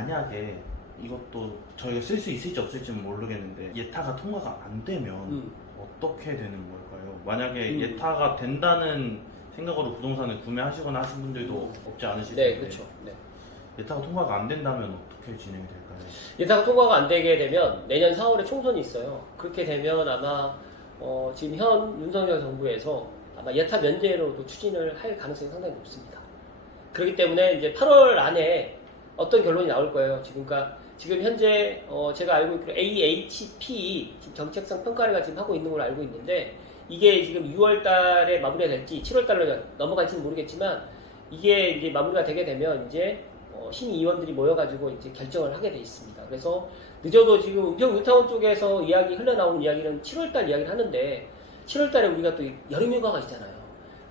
만약에 이것도 저희가 쓸 수 있을지 없을지는 모르겠는데 예타가 통과가 안 되면 어떻게 되는 걸까요? 만약에 예타가 된다는 생각으로 부동산을 구매하시거나 하신 분들도 없지 않으실 텐데 네, 그렇죠. 네. 예타가 통과가 안 된다면 어떻게 진행이 될까요? 예타가 통과가 안 되게 되면 내년 4월에 총선이 있어요. 그렇게 되면 아마 지금 현 윤석열 정부에서 아마 예타 면제로도 추진을 할 가능성이 상당히 높습니다. 그렇기 때문에 이제 8월 안에 어떤 결론이 나올 거예요. 지금 현재 제가 알고 있기로 AHP 지금 정책성 평가를 지금 하고 있는 걸로 알고 있는데 이게 지금 6월 달에 마무리가 될지 7월 달로 넘어갈지는 모르겠지만 이게 이제 마무리가 되게 되면 이제 심의위원들이 모여가지고 이제 결정을 하게 돼 있습니다. 그래서 늦어도 지금 은평 뉴타운 쪽에서 흘러나오는 이야기는 7월 달 이야기를 하는데 7월 달에 우리가 또 여름휴가가 있잖아요.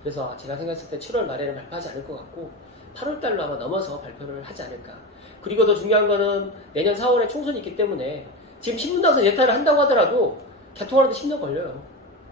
그래서 제가 생각했을 때 7월 말에는 발표하지 않을 것 같고 8월 달로 아마 넘어서 발표를 하지 않을까. 그리고 더 중요한 거는 내년 4월에 총선이 있기 때문에 지금 신분당선 예타를 한다고 하더라도 개통하는데 10년 걸려요.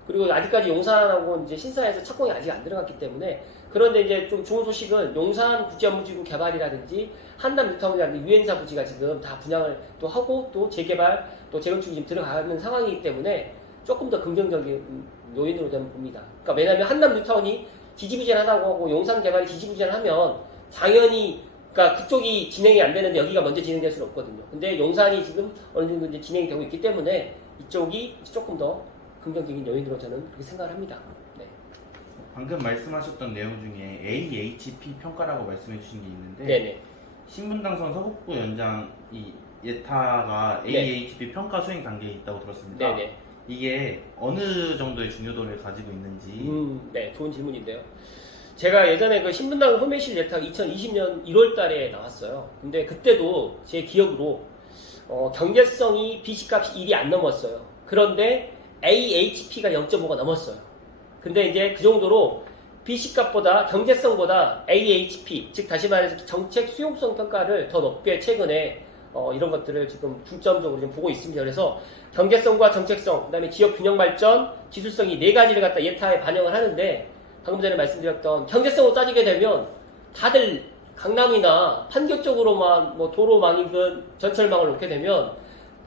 그리고 아직까지 용산하고 이제 신사에서 착공이 아직 안 들어갔기 때문에 그런데 이제 좀 좋은 소식은 용산 국제업무지구 개발이라든지 한남 뉴타운이라든지 유엔사 부지가 지금 다 분양을 또 하고 또 재개발 또 재건축이 지금 들어가는 상황이기 때문에 조금 더 긍정적인 요인으로 저는 봅니다. 그러니까 왜냐하면 한남 뉴타운이 지지부진하다고 하고 용산 개발이 지지부진하면 당연히 그러니까 그쪽이 진행이 안 되는데 여기가 먼저 진행될 수는 없거든요. 근데 용산이 지금 어느 정도 이제 진행이 되고 있기 때문에 이쪽이 조금 더 긍정적인 요인으로 저는 그렇게 생각을 합니다. 네. 방금 말씀하셨던 내용 중에 AHP 평가라고 말씀해 주신 게 있는데 네네. 신분당선 서북부 연장이 예타가 네. AHP 평가 수행 단계에 있다고 들었습니다. 네네. 이게 어느 정도의 중요도를 가지고 있는지. 네, 좋은 질문인데요. 제가 예전에 그 신분당 소매실 예타가 2020년 1월 달에 나왔어요. 근데 그때도 제 기억으로 경제성이 BC값이 1이 안 넘었어요. 그런데 AHP가 0.5가 넘었어요. 근데 이제 그 정도로 BC값보다 경제성보다 AHP, 즉 다시 말해서 정책 수용성 평가를 더 높게 최근에 이런 것들을 지금 중점적으로 좀 보고 있습니다. 그래서 경제성과 정책성, 그다음에 지역 균형 발전, 기술성 이 네 가지를 갖다 예타에 반영을 하는데 방금 전에 말씀드렸던 경제성으로 따지게 되면 다들 강남이나 판교 쪽으로만 뭐 도로망이든 전철망을 놓게 되면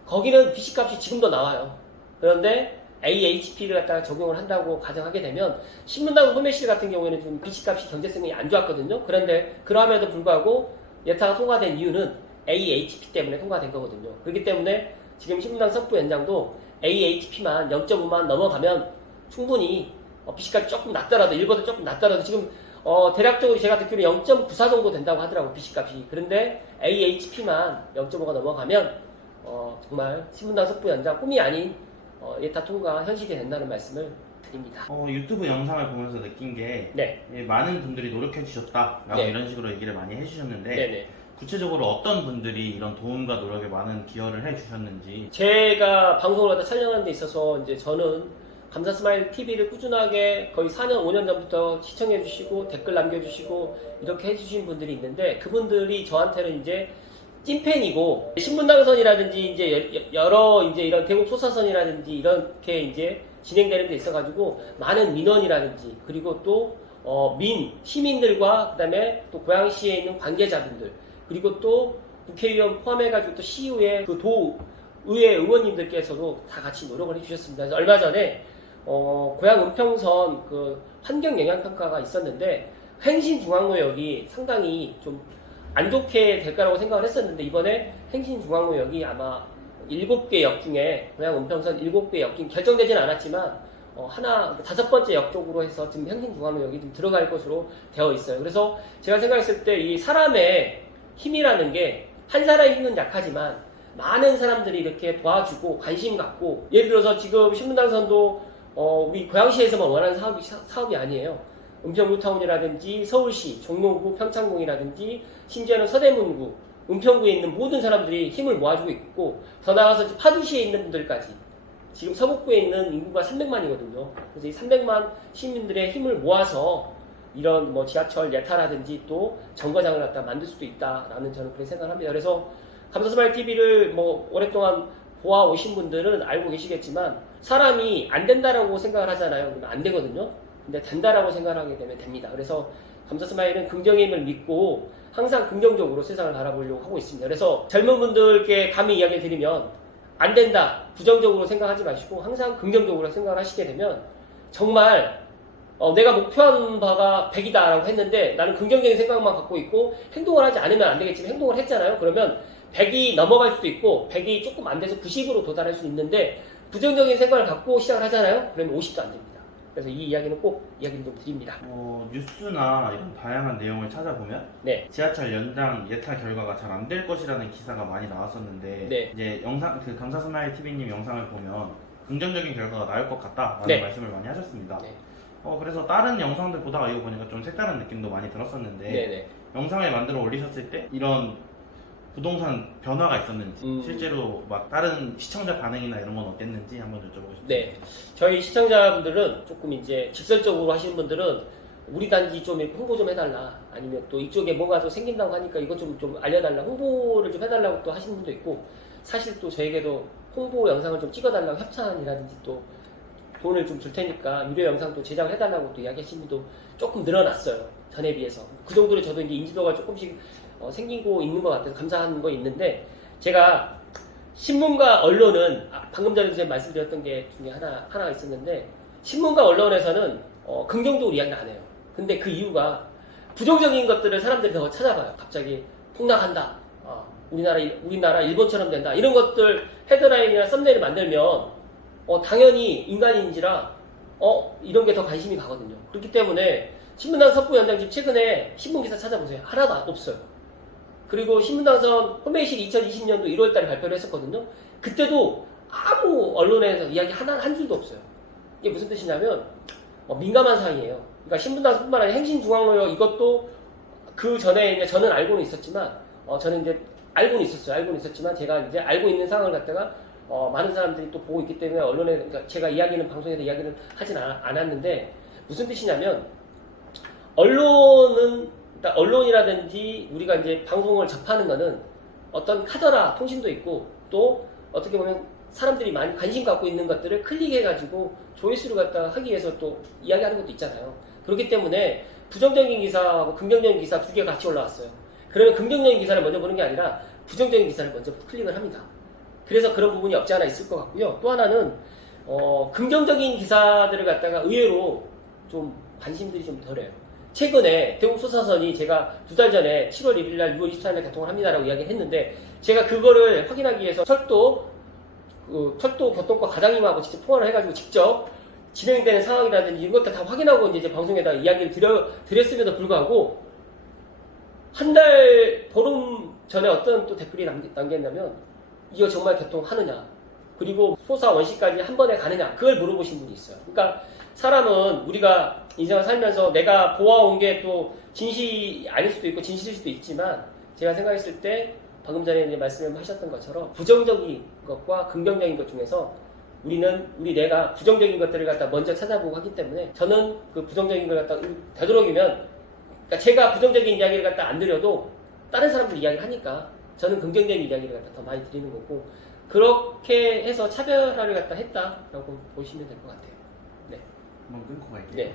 거기는 BC값이 지금도 나와요. 그런데 AHP를 갖다가 적용을 한다고 가정하게 되면 신분당 소매실 같은 경우에는 좀 BC값이 경제성이 안 좋았거든요. 그런데 그럼에도 불구하고 예타가 통과된 이유는 AHP 때문에 통과된 거거든요. 그렇기 때문에 지금 신분당 서부 연장도 AHP만 0.5만 넘어가면 충분히 BC값이 조금 낮더라도 일보다 조금 낮더라도 지금 대략적으로 제가 듣기로 0.94 정도 된다고 하더라고 BC값이. 그런데 AHP만 0.5가 넘어가면 정말 신분당 서부 연장 꿈이 아닌 예타 통과 현실이 된다는 말씀을 드립니다. 유튜브 영상을 보면서 느낀 게 네. 많은 분들이 노력해 주셨다라고 네. 이런 식으로 얘기를 많이 해주셨는데 네네. 구체적으로 어떤 분들이 이런 도움과 노력에 많은 기여를 해주셨는지. 제가 방송을 갖다 촬영하는 데 있어서 이제 저는 감사 스마일 TV를 꾸준하게 거의 4년, 5년 전부터 시청해 주시고 댓글 남겨주시고 이렇게 해주신 분들이 있는데 그분들이 저한테는 이제 찐팬이고 신분당선이라든지 이제 여러 이제 이런 대국 소사선이라든지 이렇게 이제 진행되는 데 있어가지고 많은 민원이라든지 그리고 또 시민들과 그다음에 또 고양시에 있는 관계자분들 그리고 또 국회의원 포함해가지고 또 시의회 그 도의회 의원님들께서도 다 같이 노력을 해주셨습니다. 그래서 얼마 전에 고양 은평선 그 환경 영향 평가가 있었는데 행신중앙로역이 상당히 좀 안 좋게 될 거라고 생각을 했었는데 이번에 행신중앙로역이 아마 7개 역 중에 고양 은평선 7개 역 중에 결정되지는 않았지만 다섯 번째 역 쪽으로 해서 지금 행신중앙로역이 좀 들어갈 것으로 되어 있어요. 그래서 제가 생각했을 때 이 사람의 힘이라는 게 한 사람의 힘은 약하지만 많은 사람들이 이렇게 도와주고 관심 갖고 예를 들어서 지금 신분당선도 우리 고양시에서만 원하는 사업이 아니에요. 은평 뉴타운이라든지 서울시, 종로구, 평창공이라든지 심지어는 서대문구, 은평구에 있는 모든 사람들이 힘을 모아주고 있고 더 나아가서 파주시에 있는 분들까지 지금 서북구에 있는 인구가 300만이거든요. 그래서 이 300만 시민들의 힘을 모아서 이런 뭐 지하철 예타라든지 또 정거장을 갖다 만들 수도 있다라는 저는 그렇게 생각을 합니다. 그래서 감사스마일 TV를 뭐 오랫동안 보아오신 분들은 알고 계시겠지만 사람이 안 된다라고 생각을 하잖아요. 그러면 안 되거든요. 근데 된다라고 생각하게 되면 됩니다. 그래서 감사 스마일은 긍정의 힘을 믿고 항상 긍정적으로 세상을 바라보려고 하고 있습니다. 그래서 젊은 분들께 감히 이야기를 드리면 안 된다, 부정적으로 생각하지 마시고 항상 긍정적으로 생각을 하시게 되면 정말 내가 목표한 바가 100이다 라고 했는데 나는 긍정적인 생각만 갖고 있고 행동을 하지 않으면 안 되겠지만 행동을 했잖아요. 그러면 100이 넘어갈 수도 있고 100이 조금 안 돼서 90으로 도달할 수 있는데 부정적인 생각을 갖고 시작을 하잖아요. 그러면 50도 안 됩니다. 그래서 이 이야기는 꼭 이야기를 좀 드립니다. 뉴스나 이런 다양한 내용을 찾아보면 네. 지하철 연장 예타 결과가 잘 안 될 것이라는 기사가 많이 나왔었는데 네. 이제 그 감사 스마일 TV님 영상을 보면 긍정적인 결과가 나올 것 같다라는 네. 말씀을 많이 하셨습니다. 네. 그래서 다른 영상들 보다가 이거 보니까 좀 색다른 느낌도 많이 들었었는데 네네. 영상을 만들어 올리셨을 때 이런 부동산 변화가 있었는지 실제로 막 다른 시청자 반응이나 이런 건 어땠는지 한번 여쭤보고 싶습니다. 네. 저희 시청자분들은 조금 이제 직설적으로 하시는 분들은 우리 단지 좀 이렇게 홍보 좀 해달라, 아니면 또 이쪽에 뭐가 더 생긴다고 하니까 이것 좀 알려달라, 홍보를 좀 해달라고 또 하시는 분도 있고, 사실 또 저에게도 홍보 영상을 좀 찍어달라고 협찬이라든지 또 돈을 좀 줄 테니까 유료 영상 또 제작을 해달라고 또 이야기하시는 분도 조금 늘어났어요. 전에 비해서. 그 정도로 저도 이제 인지도가 조금씩 생기고 있는 것 같아서 감사한 거 있는데, 제가 신문과 언론은 방금 전에 이제 말씀드렸던 게 중에 하나가 있었는데, 신문과 언론에서는 긍정적으로 이야기는 안 해요. 근데 그 이유가 부정적인 것들을 사람들이 더 찾아봐요. 갑자기 폭락한다, 우리나라 일본처럼 된다, 이런 것들 헤드라인이나 썸네일을 만들면 당연히 인간인지라 이런 게 더 관심이 가거든요. 그렇기 때문에 신문당 선부 연장집 최근에 신문기사 찾아보세요. 하나도 없어요. 그리고 신문당선 홈페이지 2020년도 1월달에 발표를 했었거든요. 그때도 아무 언론에서 이야기 한 줄도 없어요. 이게 무슨 뜻이냐면 민감한 사항이에요. 그러니까 신문당선뿐만 아니라 행신중앙로역 이것도 그 전에 이제 저는 알고는 있었지만 저는 이제 알고는 있었지만 제가 이제 알고 있는 상황을 갖다가 많은 사람들이 또 보고 있기 때문에 언론에, 그러니까 제가 이야기는 방송에서 이야기를 하진 않았는데, 무슨 뜻이냐면 언론이라든지 우리가 이제 방송을 접하는 거는 어떤 카더라 통신도 있고, 또 어떻게 보면 사람들이 많이 관심 갖고 있는 것들을 클릭해가지고 조회수를 갖다 하기 위해서 또 이야기하는 것도 있잖아요. 그렇기 때문에 부정적인 기사하고 긍정적인 기사 두 개가 같이 올라왔어요. 그러면 긍정적인 기사를 먼저 보는 게 아니라 부정적인 기사를 먼저 클릭을 합니다. 그래서 그런 부분이 없지 않아 있을 것 같고요. 또 하나는 긍정적인 기사들을 갖다가 의외로 좀 관심들이 좀 덜해요. 최근에 대국 소사선이 제가 2달 전에 7월 1일날 6월 24일날 개통을 합니다라고 이야기를 했는데, 제가 그거를 확인하기 위해서 철도 교통과 과장님하고 직접 통화를 해가지고 직접 진행되는 상황이라든지 이런 것들 다 확인하고 이제 방송에다 이야기를 드렸음에도 불구하고 한 달 보름 전에 어떤 또 댓글이 남겼냐면, 이거 정말 개통하느냐, 그리고 소사 원시까지 한 번에 가느냐, 그걸 물어보신 분이 있어요. 그러니까 사람은 우리가 인생을 살면서 내가 보아온 게 또 진실이 아닐 수도 있고 진실일 수도 있지만, 제가 생각했을 때 방금 전에 이제 말씀하셨던 것처럼 부정적인 것과 긍정적인 것 중에서 내가 부정적인 것들을 갖다 먼저 찾아보고 하기 때문에, 저는 그 부정적인 걸 갖다 되도록이면, 그러니까 제가 부정적인 이야기를 갖다 안 드려도 다른 사람들 이야기를 하니까 저는 긍정적인 이야기를 갖다 더 많이 드리는 거고, 그렇게 해서 차별화를 갖다 했다라고 보시면 될 것 같아요. 네. 한번 끊고 갈게요. 네.